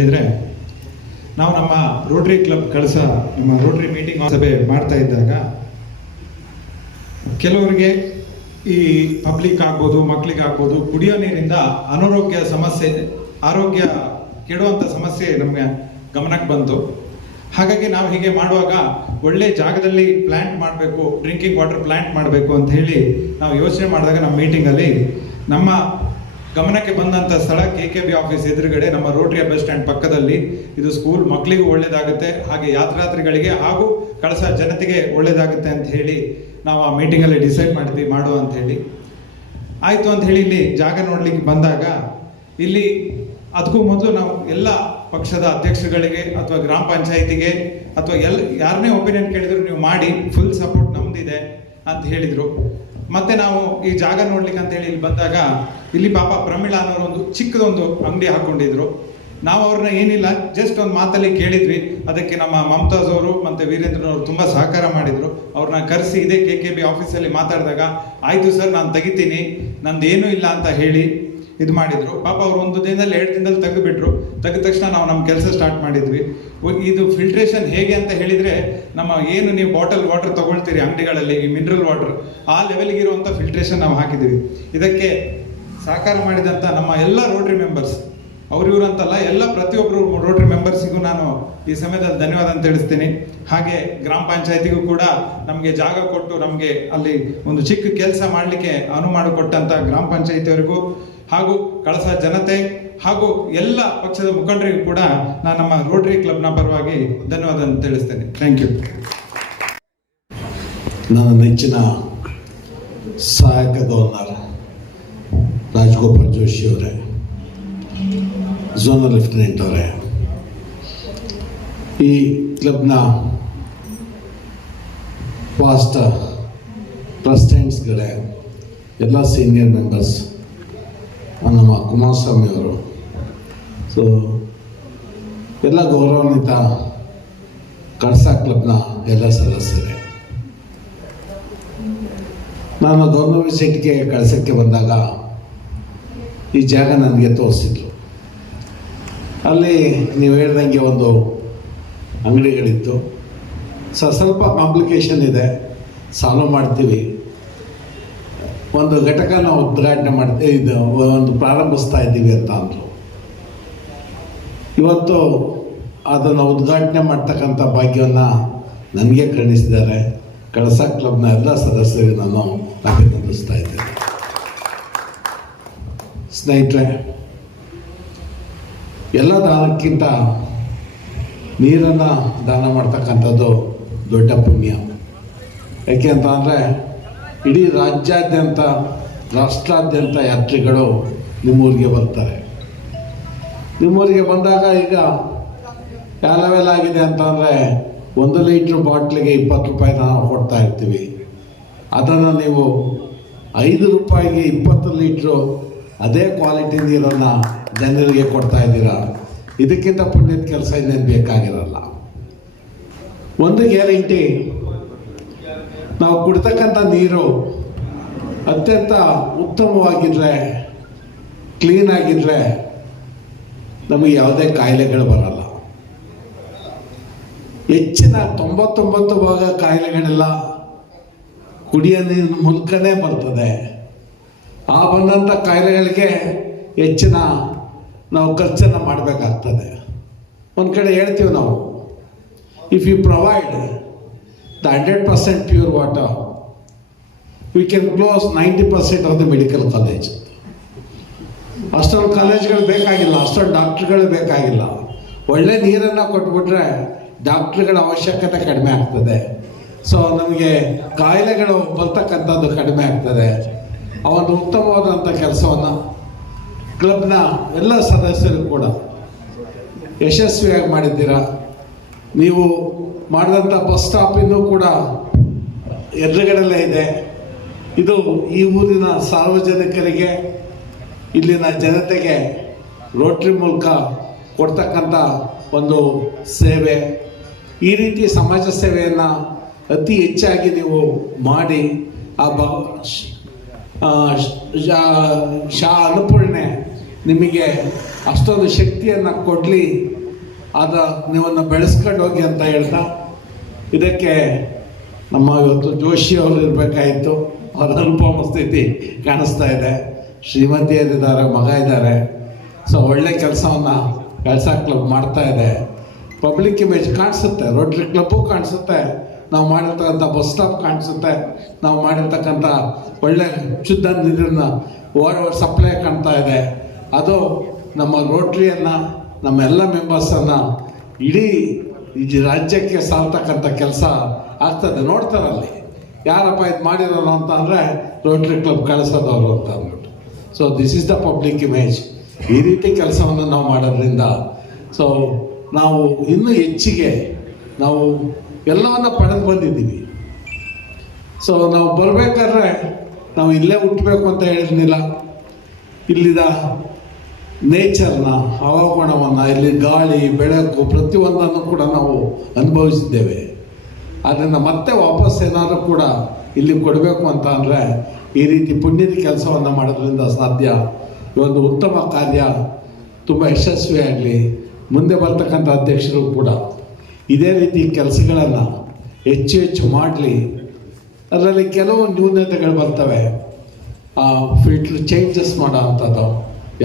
ಹೇಳಿದರೆ, ನಾವು ನಮ್ಮ ರೋಟರಿ ಕ್ಲಬ್ ಕಳಸ ನಮ್ಮ ರೋಟರಿ ಮೀಟಿಂಗ್ ಸಭೆ ಮಾಡ್ತಾ ಇದ್ದಾಗ ಕೆಲವರಿಗೆ ಈ ಪಬ್ಲಿಕ್ ಆಗ್ಬೋದು, ಮಕ್ಕಳಿಗಾಗ್ಬೋದು, ಕುಡಿಯೋ ನೀರಿಂದ ಅನಾರೋಗ್ಯ ಸಮಸ್ಯೆ, ಆರೋಗ್ಯ ಕೆಡುವಂಥ ಸಮಸ್ಯೆ ನಮಗೆ ಗಮನಕ್ಕೆ ಬಂತು. ಹಾಗಾಗಿ ನಾವು ಹೀಗೆ ಮಾಡುವಾಗ ಒಳ್ಳೆ ಜಾಗದಲ್ಲಿ ಪ್ಲ್ಯಾಂಟ್ ಮಾಡಬೇಕು, ಡ್ರಿಂಕಿಂಗ್ ವಾಟರ್ ಪ್ಲ್ಯಾಂಟ್ ಮಾಡಬೇಕು ಅಂತ ಹೇಳಿ ನಾವು ಯೋಚನೆ ಮಾಡಿದಾಗ ನಮ್ಮ ಮೀಟಿಂಗಲ್ಲಿ ನಮ್ಮ ಗಮನಕ್ಕೆ ಬಂದಂಥ ಸ್ಥಳ KKB ಆಫೀಸ್ ಎದುರುಗಡೆ ನಮ್ಮ ರೋಟರಿ ಬಸ್ ಸ್ಟ್ಯಾಂಡ್ ಪಕ್ಕದಲ್ಲಿ. ಇದು ಸ್ಕೂಲ್ ಮಕ್ಕಳಿಗೂ ಒಳ್ಳೇದಾಗುತ್ತೆ, ಹಾಗೆ ಯಾತ್ರಾರ್ಥಿಗಳಿಗೆ ಹಾಗೂ ಕಳಸ ಜನತೆಗೆ ಒಳ್ಳೇದಾಗುತ್ತೆ ಅಂತ ಹೇಳಿ ನಾವು ಆ ಮೀಟಿಂಗಲ್ಲಿ ಡಿಸೈಡ್ ಮಾಡಿದ್ವಿ ಮಾಡುವ ಅಂತ ಹೇಳಿ. ಆಯಿತು ಅಂತ ಹೇಳಿ ಇಲ್ಲಿ ಜಾಗ ನೋಡ್ಲಿಕ್ಕೆ ಬಂದಾಗ ಇಲ್ಲಿ ಅದಕ್ಕೂ ಮೊದಲು ನಾವು ಎಲ್ಲ ಪಕ್ಷದ ಅಧ್ಯಕ್ಷರುಗಳಿಗೆ ಅಥವಾ ಗ್ರಾಮ ಪಂಚಾಯಿತಿಗೆ ಅಥವಾ ಯಾರನ್ನೇ ಒಪಿನಿಯನ್ ಕೇಳಿದ್ರು ನೀವು ಮಾಡಿ, ಫುಲ್ ಸಪೋರ್ಟ್ ನಮ್ದಿದೆ ಅಂತ ಹೇಳಿದರು. ಮತ್ತೆ ನಾವು ಈ ಜಾಗ ನೋಡ್ಲಿಕ್ಕೆ ಅಂತ ಹೇಳಿ ಇಲ್ಲಿ ಬಂದಾಗ ಇಲ್ಲಿ ಪಾಪ ಪ್ರಮೀಳಾ ಅನ್ನೋರು ಒಂದು ಚಿಕ್ಕದೊಂದು ಅಂಗಡಿ ಹಾಕೊಂಡಿದ್ರು. ನಾವು ಅವ್ರನ್ನ ಏನಿಲ್ಲ ಜಸ್ಟ್ ಒಂದು ಮಾತಲ್ಲಿ ಕೇಳಿದ್ವಿ. ಅದಕ್ಕೆ ನಮ್ಮ ಮಮತಾಜ್ ಅವರು ಮತ್ತು ವೀರೇಂದ್ರನವರು ತುಂಬ ಸಹಕಾರ ಮಾಡಿದರು. ಅವ್ರನ್ನ ಕರೆಸಿ ಇದೇ KKB ಆಫೀಸಲ್ಲಿ ಮಾತಾಡಿದಾಗ ಆಯಿತು ಸರ್ ನಾನು ತೆಗಿತೀನಿ, ನಂದು ಏನೂ ಇಲ್ಲ ಅಂತ ಹೇಳಿ ಇದು ಮಾಡಿದರು. ಪಾಪ ಅವ್ರು ಒಂದು ದಿನದಲ್ಲಿ 2 ದಿನದಲ್ಲಿ ತೆಗೆದುಬಿಟ್ರು. ತೆಗೆದ ತಕ್ಷಣ ನಾವು ನಮ್ಮ ಕೆಲಸ ಸ್ಟಾರ್ಟ್ ಮಾಡಿದ್ವಿ. ಇದು ಫಿಲ್ಟ್ರೇಷನ್ ಹೇಗೆ ಅಂತ ಹೇಳಿದರೆ, ನಮ್ಮ ಏನು ನೀವು ಬಾಟಲ್ ವಾಟರ್ ತೊಗೊಳ್ತೀರಿ ಅಂಗಡಿಗಳಲ್ಲಿ, ಈ ಮಿನರಲ್ ವಾಟರ್, ಆ ಲೆವೆಲ್ಗೆ ಇರುವಂಥ ಫಿಲ್ಟ್ರೇಷನ್ ನಾವು ಹಾಕಿದ್ದೀವಿ. ಇದಕ್ಕೆ ಸಹಕಾರ ಮಾಡಿದಂಥ ನಮ್ಮ ಎಲ್ಲ ರೋಟರಿ ಮೆಂಬರ್ಸ್, ಇವರು ಅಂತಲ್ಲ, ಎಲ್ಲ ಪ್ರತಿಯೊಬ್ಬರು ರೋಟರಿ ಮೆಂಬರ್ಸಿಗೂ ನಾನು ಈ ಸಮಯದಲ್ಲಿ ಧನ್ಯವಾದ ಅಂತ ತಿಳಿಸ್ತೀನಿ. ಹಾಗೆ ಗ್ರಾಮ ಪಂಚಾಯತಿಗೂ ಕೂಡ ನಮಗೆ ಜಾಗ ಕೊಟ್ಟು ನಮಗೆ ಅಲ್ಲಿ ಒಂದು ಚಿಕ್ಕ ಕೆಲಸ ಮಾಡಲಿಕ್ಕೆ ಅನುವು ಮಾಡಿಕೊಟ್ಟಂಥ ಗ್ರಾಮ ಪಂಚಾಯತಿಯವರಿಗೂ ಹಾಗೂ ಕಳಸ ಜನತೆ ಹಾಗೂ ಎಲ್ಲ ಪಕ್ಷದ ಮುಖಂಡರಿಗೂ ಕೂಡ ನಾನು ನಮ್ಮ ರೋಟರಿ ಕ್ಲಬ್ನ ಪರವಾಗಿ ಧನ್ಯವಾದ ಅಂತ ತಿಳಿಸ್ತೇನೆ. Thank you. ನನ್ನ ನೆಚ್ಚಿನ ಸಹಾಯಕ ಗವರ್ನರ್ ರಾಜಗೋಪಾಲ್ ಜೋಶಿ ಅವರೇ, ಝೋನಲ್ ಲೆಫ್ಟಿನೆಂಟ್ ಅವರೇ, ಈ ಕ್ಲಬ್ನ ಪಾಸ್ಟ್ ಪ್ರೆಸಿಡೆಂಟ್ಸ್ಗಳೇ, ಎಲ್ಲ ಸೀನಿಯರ್ ಮೆಂಬರ್ಸ್, ನಮ್ಮ ಕುಮಾರಸ್ವಾಮಿ ಅವರು, ಸೊ ಎಲ್ಲ ಗೌರವಾನ್ವಿತ ಕಳಸ ಕ್ಲಬ್ನ ಎಲ್ಲ ಸದಸ್ಯರೇ, ನಾನು ಗವರ್ನರ್ ವಿಸಿಟ್ಗೆ ಕಳಸಕ್ಕೆ ಬಂದಾಗ ಈ ಜಾಗ ನನಗೆ ತೋರಿಸಿದ್ರು. ಅಲ್ಲಿ ನೀವು ಹೇಳ್ದಂಗೆ ಒಂದು ಅಂಗಡಿಗಳಿತ್ತು. ಸ್ವಲ್ಪ ಕಾಂಪ್ಲಿಕೇಶನ್ ಇದೆ, ಸಾಲ್ವ್ ಮಾಡ್ತೀವಿ. ಒಂದು ಘಟಕ ನಾವು ಉದ್ಘಾಟನೆ ಒಂದು ಪ್ರಾರಂಭಿಸ್ತಾ ಇದ್ದೀವಿ ಅಂತ ಅಂದರು. ಇವತ್ತು ಅದನ್ನು ಉದ್ಘಾಟನೆ ಮಾಡ್ತಕ್ಕಂಥ ಭಾಗ್ಯವನ್ನು ನನಗೆ ಕರುಣಿಸಿದ್ದಾರೆ. ಕಳಸ ಕ್ಲಬ್ನ ಎಲ್ಲ ಸದಸ್ಯರಿಗೆ ನಾನು ಅಭಿನಂದಿಸ್ತಾ ಇದ್ದೇನೆ. ಸ್ನೇಹಿತರೆ, ಎಲ್ಲ ದಾನಕ್ಕಿಂತ ನೀರನ್ನು ದಾನ ಮಾಡ್ತಕ್ಕಂಥದ್ದು ದೊಡ್ಡ ಪುಣ್ಯ. ಯಾಕೆ ಅಂತ ಅಂದರೆ, ಇಡೀ ರಾಜ್ಯಾದ್ಯಂತ, ರಾಷ್ಟ್ರಾದ್ಯಂತ ಯಾತ್ರಿಗಳು ನಿಮ್ಮೂರಿಗೆ ಬರ್ತಾರೆ. ನಿಮ್ಮೂರಿಗೆ ಬಂದಾಗ ಈಗ ಯಾವ ಲೆವೆಲ್ ಆಗಿದೆ ಅಂತಂದರೆ, 1 ಲೀಟ್ರ್ ಬಾಟ್ಲಿಗೆ 20 ರೂಪಾಯಿ ನಾವು ಕೊಡ್ತಾ ಇರ್ತೀವಿ. ಅದನ್ನು ನೀವು 5 ರೂಪಾಯಿಗೆ 20 ಲೀಟ್ರು ಅದೇ ಕ್ವಾಲಿಟಿ ನೀರನ್ನು ಜನರಿಗೆ ಕೊಡ್ತಾ ಇದ್ದೀರಾ. ಇದಕ್ಕಿಂತ ಪುಣ್ಯದ ಕೆಲಸ ಇನ್ನೇನು ಬೇಕಾಗಿರಲ್ಲ. ಒಂದು ಗ್ಯಾರಂಟಿ, ನಾವು ಕುಡ್ತಕ್ಕಂಥ ನೀರು ಅತ್ಯಂತ ಉತ್ತಮವಾಗಿದ್ದರೆ, ಕ್ಲೀನಾಗಿದ್ದರೆ ನಮಗೆ ಯಾವುದೇ ಕಾಯಿಲೆಗಳು ಬರಲ್ಲ. ಹೆಚ್ಚಿನ 99% ಕಾಯಿಲೆಗಳೆಲ್ಲ ಕುಡಿಯೋ ನೀರಿನ ಮೂಲಕನೇ ಬರ್ತದೆ. ಆ ಬಂದಂಥ ಕಾಯಿಲೆಗಳಿಗೆ ಹೆಚ್ಚಿನ ನಾವು ಖರ್ಚನ್ನು ಮಾಡಬೇಕಾಗ್ತದೆ. ಒಂದು ಕಡೆ ಹೇಳ್ತೀವಿ ನಾವು, if you provide the 100% pure water, we can close 90% of the medical college. ಅಷ್ಟೊಂದು ಕಾಲೇಜ್ಗಳು ಬೇಕಾಗಿಲ್ಲ, ಅಷ್ಟೊಂದು ಡಾಕ್ಟ್ರುಗಳು ಬೇಕಾಗಿಲ್ಲ. ಒಳ್ಳೆ ನೀರನ್ನು ಕೊಟ್ಬಿಟ್ರೆ ಡಾಕ್ಟ್ರುಗಳ ಅವಶ್ಯಕತೆ ಕಡಿಮೆ ಆಗ್ತದೆ. ಸೊ ನಮಗೆ ಕಾಯಿಲೆಗಳು ಬರ್ತಕ್ಕಂಥದ್ದು ಕಡಿಮೆ ಆಗ್ತದೆ. ಆ ಒಂದು ಉತ್ತಮವಾದಂಥ ಕೆಲಸವನ್ನು ಕ್ಲಬ್ನ ಎಲ್ಲ ಸದಸ್ಯರು ಕೂಡ ಯಶಸ್ವಿಯಾಗಿ ಮಾಡಿದ್ದೀರಾ. ನೀವು ಮಾಡಿದಂಥ ಬಸ್ ಸ್ಟಾಪಿಂದು ಕೂಡ ಎದುರುಗಡೆಲ್ಲೇ ಇದೆ. ಇದು ಈ ಊರಿನ ಸಾರ್ವಜನಿಕರಿಗೆ, ಇಲ್ಲಿನ ಜನತೆಗೆ ರೋಟರಿ ಮೂಲಕ ಕೊಡ್ತಕ್ಕಂಥ ಒಂದು ಸೇವೆ. ಈ ರೀತಿ ಸಮಾಜ ಸೇವೆಯನ್ನು ಅತಿ ಹೆಚ್ಚಾಗಿ ನೀವು ಮಾಡಿ ಆ ಶಾ ಅನ್ನಪೂರ್ಣೆ ನಿಮಗೆ ಅಷ್ಟೊಂದು ಶಕ್ತಿಯನ್ನು ಕೊಡಲಿ, ಆದ ನೀವನ್ನು ಬೆಳೆಸ್ಕೊಂಡು ಹೋಗಿ ಅಂತ ಹೇಳ್ತಾ, ಇದಕ್ಕೆ ನಮ್ಮ ಇವತ್ತು ಜೋಶಿ ಅವರು ಇರಬೇಕಾಯಿತು, ಅವರ ಅನುಪಮ ಸ್ಥಿತಿ ಕಾಣಿಸ್ತಾ ಇದೆ. ಶ್ರೀಮತಿಯರಿದ್ದಾರೆ, ಮಗ ಇದ್ದಾರೆ. ಸೊ ಒಳ್ಳೆ ಕೆಲಸವನ್ನು ಕಳಸಾ ಕ್ಲಬ್ ಮಾಡ್ತಾ ಇದೆ. ಪಬ್ಲಿಕ್ ಇಮೇಜ್ ಕಾಣಿಸುತ್ತೆ, ರೋಟ್ರಿ ಕ್ಲಬ್ಬು ಕಾಣಿಸುತ್ತೆ, ನಾವು ಮಾಡಿರ್ತಕ್ಕಂಥ ಬಸ್ ಸ್ಟಾಪ್ ಕಾಣಿಸುತ್ತೆ, ನಾವು ಮಾಡಿರ್ತಕ್ಕಂಥ ಒಳ್ಳೆ ಶುದ್ಧ ನೀರನ್ನು ಸಪ್ಲೈ ಕಾಣ್ತಾ ಇದೆ. ಅದು ನಮ್ಮ ರೋಟ್ರಿಯನ್ನು, ನಮ್ಮ ಎಲ್ಲ ಮೆಂಬರ್ಸನ್ನು ಇಡೀ ಈ ರಾಜ್ಯಕ್ಕೆ ಸಾಲ್ತಕ್ಕಂಥ ಕೆಲಸ ಆಗ್ತದೆ. ನೋಡ್ತಾರಲ್ಲಿ ಯಾರಪ್ಪ ಇದು ಮಾಡಿರೋರು ಅಂತ ಅಂದರೆ ರೋಟ್ರಿ ಕ್ಲಬ್ ಕಳಿಸೋದವರು ಅಂತ ಅಂದ್ಬಿಟ್ಟು. So this is the public image. ಈ ರೀತಿ ಕೆಲಸವನ್ನು ನಾವು ಮಾಡೋದ್ರಿಂದ ಸೊ ನಾವು ಇನ್ನೂ ಹೆಚ್ಚಿಗೆ ನಾವು ಎಲ್ಲವನ್ನ ಪಡೆದು ಬಂದಿದ್ದೀವಿ. ಸೊ ನಾವು ಬರಬೇಕಾದ್ರೆ ನಾವು ಇಲ್ಲೇ ಹುಟ್ಟಬೇಕು ಅಂತ ಹೇಳಿರ್ಲಿಲ್ಲ. ಇಲ್ಲಿದ ನೇಚರ್ನ, ಹವಾಗುಣವನ್ನು, ಇಲ್ಲಿ ಗಾಳಿ ಬೆಳಕು ಪ್ರತಿಯೊಂದನ್ನು ಕೂಡ ನಾವು ಅನುಭವಿಸಿದ್ದೇವೆ. ಆದ್ದರಿಂದ ಮತ್ತೆ ವಾಪಸ್ ಏನಾದರೂ ಕೂಡ ಇಲ್ಲಿ ಕೊಡಬೇಕು ಅಂತ ಅಂದರೆ ಈ ರೀತಿ ಪುಣ್ಯದ ಕೆಲಸವನ್ನು ಮಾಡೋದ್ರಿಂದ ಸಾಧ್ಯ. ಈ ಒಂದು ಉತ್ತಮ ಕಾರ್ಯ ತುಂಬ ಯಶಸ್ವಿಯಾಗಲಿ. ಮುಂದೆ ಬರ್ತಕ್ಕಂಥ ಅಧ್ಯಕ್ಷರು ಕೂಡ ಇದೇ ರೀತಿ ಕೆಲಸಗಳನ್ನು ಹೆಚ್ಚು ಹೆಚ್ಚು ಮಾಡಲಿ. ಅದರಲ್ಲಿ ಕೆಲವು ನ್ಯೂನತೆಗಳು ಬರ್ತವೆ, ಫಿಲ್ಟರ್ ಚೇಂಜಸ್ ಮಾಡೋ ಅಂಥದ್ದು.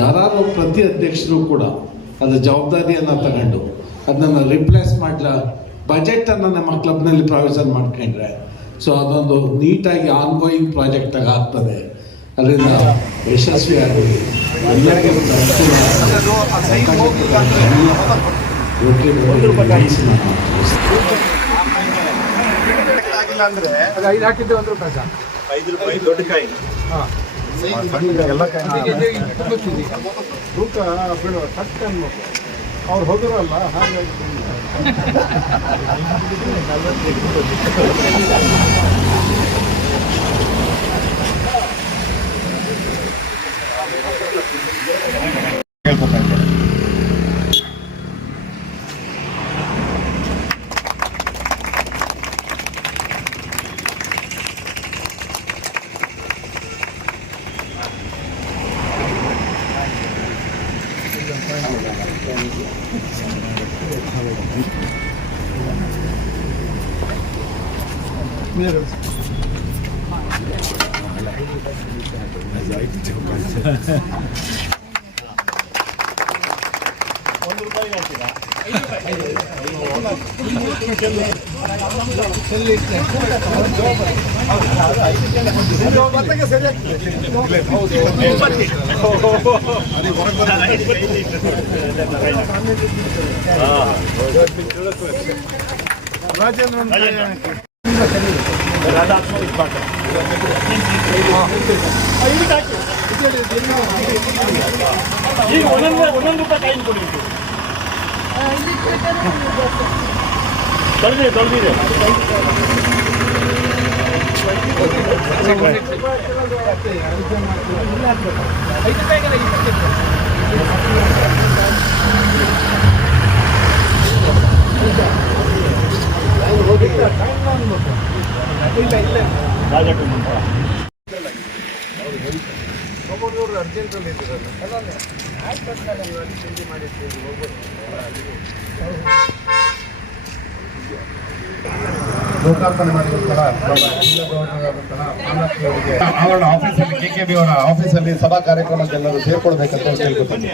ಯಾರು ಪ್ರತಿ ಅಧ್ಯಕ್ಷರು ಕೂಡ ಅದರ ಜವಾಬ್ದಾರಿಯನ್ನು ತಗೊಂಡು ಅದನ್ನು ರಿಪ್ಲೇಸ್ ಮಾಡಲ ಬಜೆಟನ್ನು ನಮ್ಮ ಕ್ಲಬ್ನಲ್ಲಿ ಪ್ರಾವಿಷನ್ ಮಾಡ್ಕೊಂಡ್ರೆ ಸೊ ಅದೊಂದು ನೀಟಾಗಿ ಆನ್ಗೋಯಿಂಗ್ ಪ್ರಾಜೆಕ್ಟಾಗಿ ಆಗ್ತದೆ. ಅದರಿಂದ ಯಶಸ್ವಿಯಾಗಿ ಎಲ್ಲರಿಗೂ ₹5 ದೊಡ್ಡ ಕಾಯಿ. ಎಲ್ಲ ಕಾಯಿ ತೂಕ ಬಿಡುವ ಕಟ್ ಅನ್ಬೇಕು. ಅವ್ರು ಹೋಗಿರಲ್ಲ ಹಾಗಾಗಿ ಈಗ ಒಂದೊಂದು ರೂಪಾಯಿ ಕಾಯಿನ್ ಕೊಡಿ. ತೊಳೆದಿದೆ ಅರ್ಜೆಂಟಲ್ಲಿ ಇದ್ದೀರಲ್ಲ ಲೋಕಾರ್ಪಣೆ ಮಾಡಿದಂತಹ ಅವರ ಆಫೀಸಲ್ಲಿ KKB ಅವರ ಆಫೀಸಲ್ಲಿ ಸಭಾ ಕಾರ್ಯಕ್ರಮಕ್ಕೆ ಎಲ್ಲರೂ ಸೇರ್ಕೊಳ್ಬೇಕಂತ ಕೇಳ್ಕೊತೀನಿ.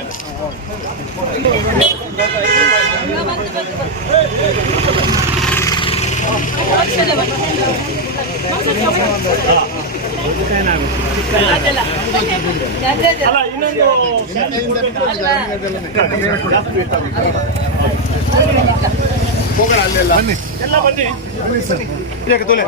ಹೋಗೋಣ ಅಲ್ಲೆಲ್ಲ ಬನ್ನಿ, ಎಲ್ಲ ಬನ್ನಿ ಸರ್. ಯಾಕೆ ತೊಲೆ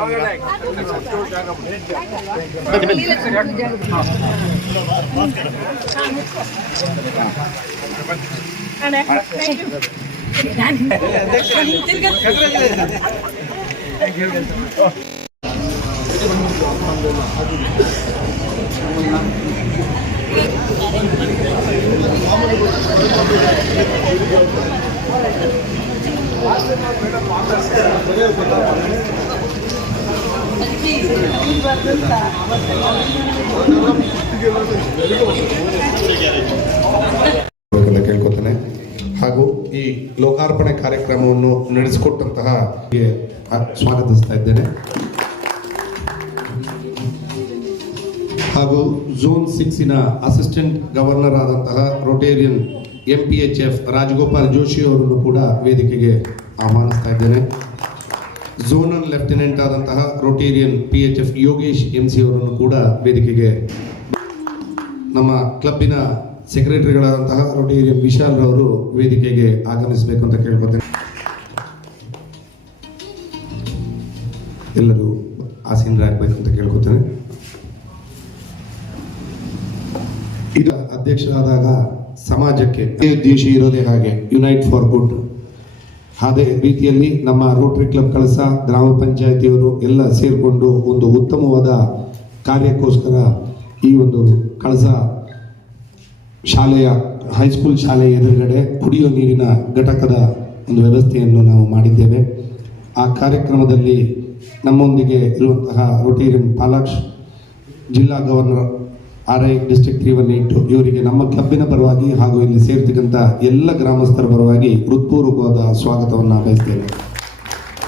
ಈ ಲೋಕಾರ್ಪಣೆ ಕಾರ್ಯಕ್ರಮವನ್ನು ನಡೆಸಿಕೊಟ್ಟಂತಹ ಸ್ವಾಗತಿಸ್ತಾ ಇದ್ದೇನೆ. ಹಾಗೂ ಝೋನ್ 6ನ ಅಸಿಸ್ಟೆಂಟ್ ಗವರ್ನರ್ ಆದಂತಹ ರೋಟೇರಿಯನ್ MPHF ರಾಜಗೋಪಾಲ್ ಜೋಶಿ ಅವರನ್ನು ಕೂಡ ವೇದಿಕೆಗೆ ಆಹ್ವಾನಿಸ್ತಾ ಇದ್ದೇನೆ. ಝೋನಲ್ ಲೆಫ್ಟಿನೆಂಟ್ ಆದಂತಹ ರೋಟೇರಿಯನ್ PHF ಯೋಗೇಶ್ MC ಅವರನ್ನು ಕೂಡ ವೇದಿಕೆಗೆ, ನಮ್ಮ ಕ್ಲಬ್ಬಿನ ಸೆಕ್ರೆಟರಿಗಳಾದಂತಹ ರೋಟೇರಿಯನ್ ವಿಶಾಲ್ ರವರು ವೇದಿಕೆಗೆ ಆಗಮಿಸಬೇಕು ಅಂತ ಕೇಳ್ಕೊತೇನೆ. ಎಲ್ಲರೂ ಆಸೀನರಾಗಬೇಕು ಅಂತ ಕೇಳ್ಕೊತೇನೆ. ಇದು ಅಧ್ಯಕ್ಷರಾದಾಗ ಸಮಾಜಕ್ಕೆ ಉದ್ದೇಶ ಇರೋದೇ ಹಾಗೆ, ಯುನೈಟ್ ಫಾರ್ ಗುಡ್. ಅದೇ ರೀತಿಯಲ್ಲಿ ನಮ್ಮ ರೋಟರಿ ಕ್ಲಬ್ ಕಳಸ, ಗ್ರಾಮ ಪಂಚಾಯತಿಯವರು ಎಲ್ಲ ಸೇರಿಕೊಂಡು ಒಂದು ಉತ್ತಮವಾದ ಕಾರ್ಯಕ್ಕೋಸ್ಕರ ಈ ಒಂದು ಕಳಸ ಶಾಲೆಯ ಹೈಸ್ಕೂಲ್ ಶಾಲೆಯ ಎದುರುಗಡೆ ಕುಡಿಯುವ ನೀರಿನ ಘಟಕದ ಒಂದು ವ್ಯವಸ್ಥೆಯನ್ನು ನಾವು ಮಾಡಿದ್ದೇವೆ. ಆ ಕಾರ್ಯಕ್ರಮದಲ್ಲಿ ನಮ್ಮೊಂದಿಗೆ ಇರುವಂತಹ ರೋಟೇರಿಯನ್ ಪಾಲಾಕ್ಷ್, ಜಿಲ್ಲಾ ಗವರ್ನರ್ RI ಡಿಸ್ಟ್ರಿಕ್ಟ್ 318 ಇವರಿಗೆ ನಮ್ಮ ಕ್ಲಬ್ಬಿನ ಪರವಾಗಿ ಹಾಗೂ ಇಲ್ಲಿ ಸೇರ್ತಕ್ಕಂಥ ಎಲ್ಲ ಗ್ರಾಮಸ್ಥರ ಪರವಾಗಿ ಹೃತ್ಪೂರ್ವಕವಾದ ಸ್ವಾಗತವನ್ನು ಬಯಸ್ತೇನೆ.